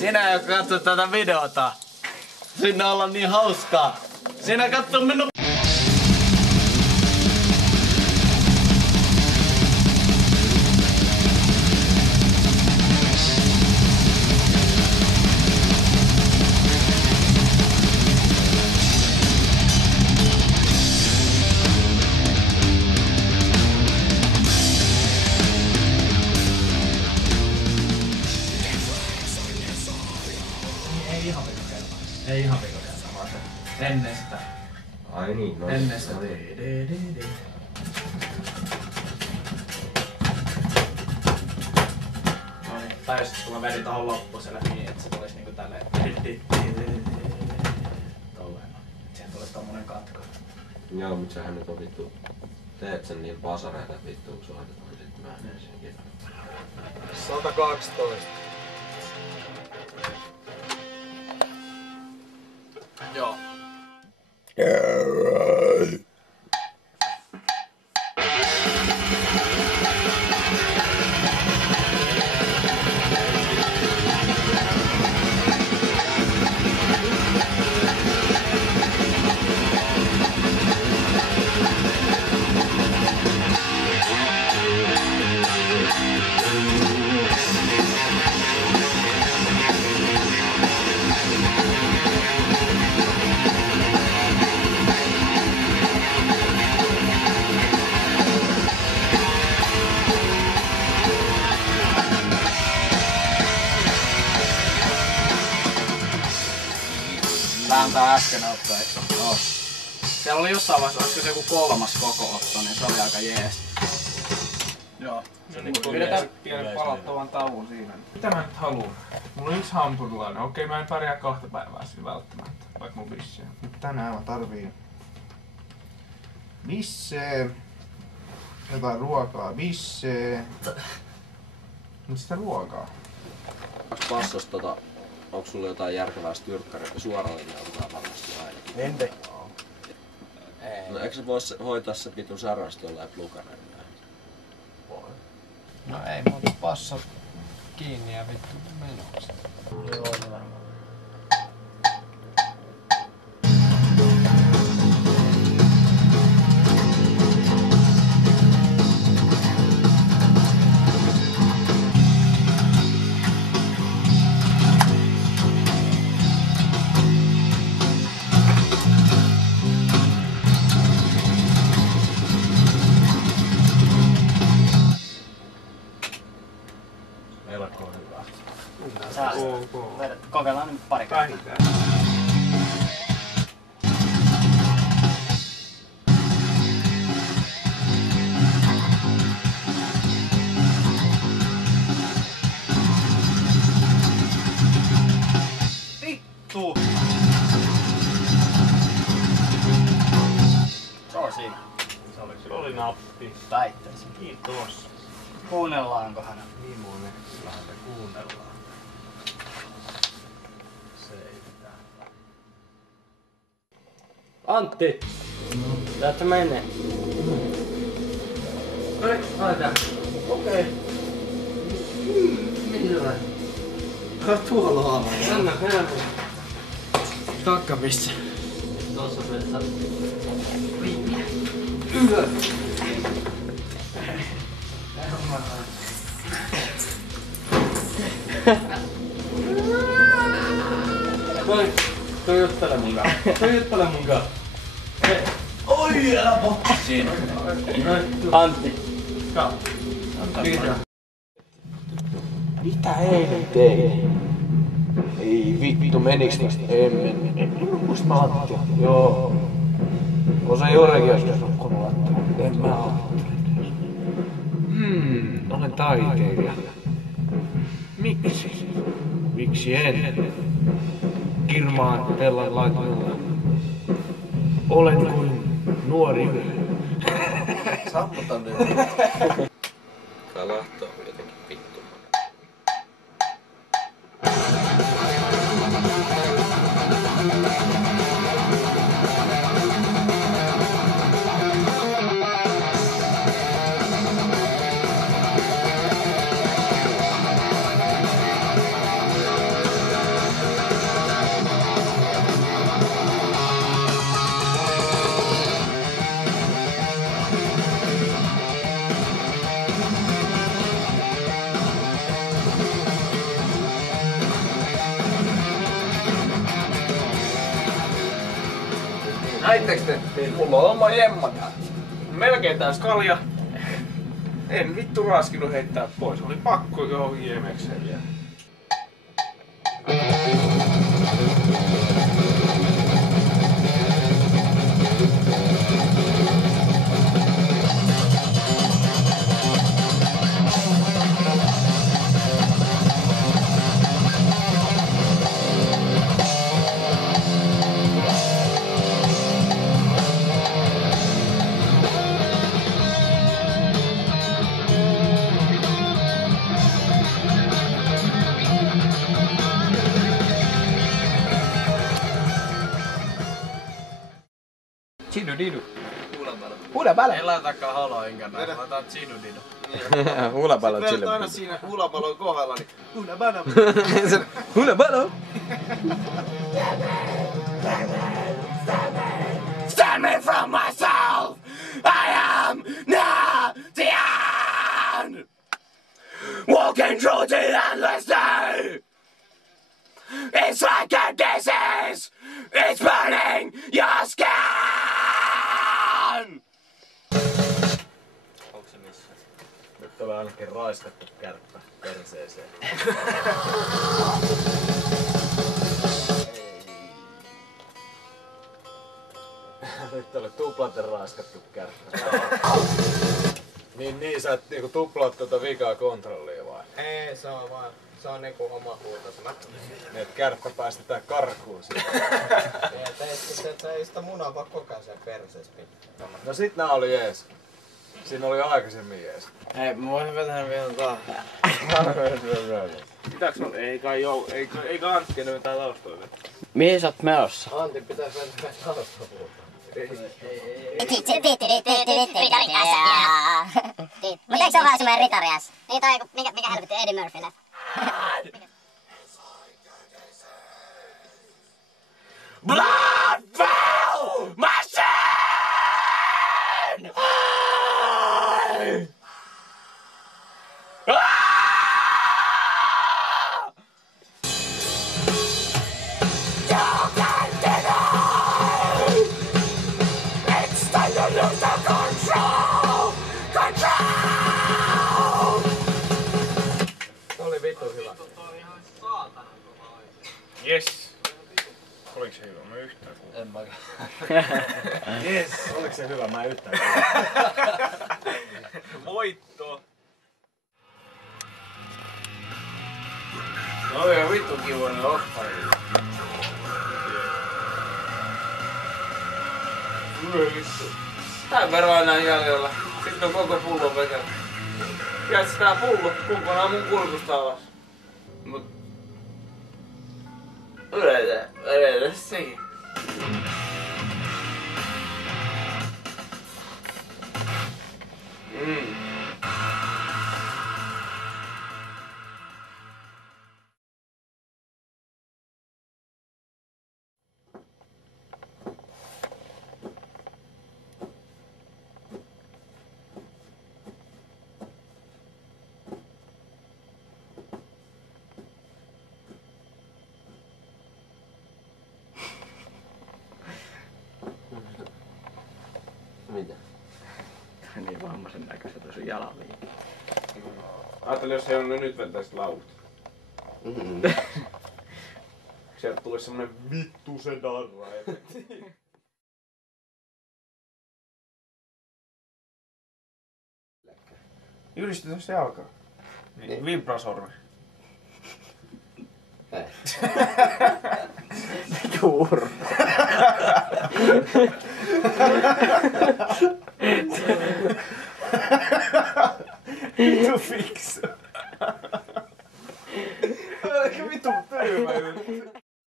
Sinä joka katsot tätä videota. Sinne ollaan niin hauskaa. Sinä katsoo minun. Ei ihan vikakertaa, vaan se ennen sitä. Ai niin, no ennen sitä. Noin, tai sit kun mä vedin tohon loppuun se läpi niin, että se tulisi niinku tälleen. Tolleen. Siihen tulisi tommonen katko. Joo, mut sähän nyt on vittu. Teet sen niin pasareita vittu, kun soitetaan, niin sit mä en sen kitaran. 112. Joo. Vähän tää äsken otto, eikö? Joo. Siellä oli jossain vaiheessa, olisiko se joku 3. koko otto, niin se oli aika jees. Joo. Pidetään pienen palattavan tauon siinä. Mitä mä nyt haluun? Mulla on yksi hampurilainen. Okei, mä en pärjää 2 päivää siinä välttämättä, vaikka mun bissejä. Nyt tänään mä tarviin bissee, jotain ruokaa, bissee. Mut sitä ruokaa? Onks passos onks sulla jotain järkevää styrkkaria? Suora linja otetaan varmasti ainakin. Entä? No eikö se vois hoitaa se vitun sarasti jollain plukarilla? No ei muuta passa kiinni ja vittu menoksi. Joo, varmaan. Kokeillaan nyt pari kertaa. Vittu! Se on siinä. Se oli nappi. Väittäisin. Kiitos. Kuunnellaankohan? Mimonen. Vähän se kuunnellaan. Antti! Lähtö menee. Laitetaan. Okei. Miten vai? Tuolla haavaa. Anna helppo. Kakka missä? Tuossa pöydässä. Hyvä. Toi juttele munkaan. Oi, älä pohti siinä. Antti. Mitä eilen tein? Ei vittu, meniks tästä? En muista mä Antti. Joo. On se Jorekin joskus nukkunut lattia. En mä olen taiteilija. Miksi? Miksi en? Kirmaan pellan laitteella. Olen kuin nuori. Sammutan nyt. Tää lähtö on jotenkin vittu. Näittekö te? Mulla on oma jemma täällä. Melkein täys kalja. En vittu raskinut heittää pois. Oli pakko johonkin jemekseen vielä. Chidu didu. Huulapalo. Ei laitakaan haloinka näin, laitetaan chinudido. Huulapalo Sitten aina siinä huulapalon kohdalla, niin Huulapalo. Stand me from myself! I am now the end! Walking through the endless day! It's like a disease! It's burning your skin! Onko se missä? Nyt on ainakin raiskattu kärppä perseeseen. Nyt oli tuplaten raiskattu kärppä. Niin sä et niinku tuplaat tuota vikaa kontrollia vai? Ei, se on niinku oma huutasana. Niin et kärppä päästetään karkuun siitä. Ei sitä munaa vaan koko ajan siellä perseessä pitää. No sit nää oli jees. Siinä oli aikaisemmin jees. Hei, mä voisin vetää vielä taas. Pitääks on? Ei Antti enää mitään taustoille. Mihin sä oot menossa? Antti pitäis mennä taustapuuta. Mut eikö se oo vaan semmonen ritarias? Niin toi mikä helvetti Eddie Murphylle. Blood-filled machine! Oli vittu hyvä. Yes. Oliko se hyvä? Mä yhtään kuullut. En mäkään. Yes. Oliko se hyvä? Mä en yhtään Voitto. No oli vittu kivoinen oppari. Tän verran aina jäljellä. Sitten on koko pullon vetänyt. Jäät tää pullo kokonaan mun kurkusta alas. Mut... Yleensä sekin. Mitä? Niin vammaisen näköistä toi sun jalanliike. Ajattelin, jos he on nyt vetäisit laut. Sieltä tulisi semmonen vittu se darra efekti. Yhdistetään se jalkaa. Niin. Vibrasormi. Juuri.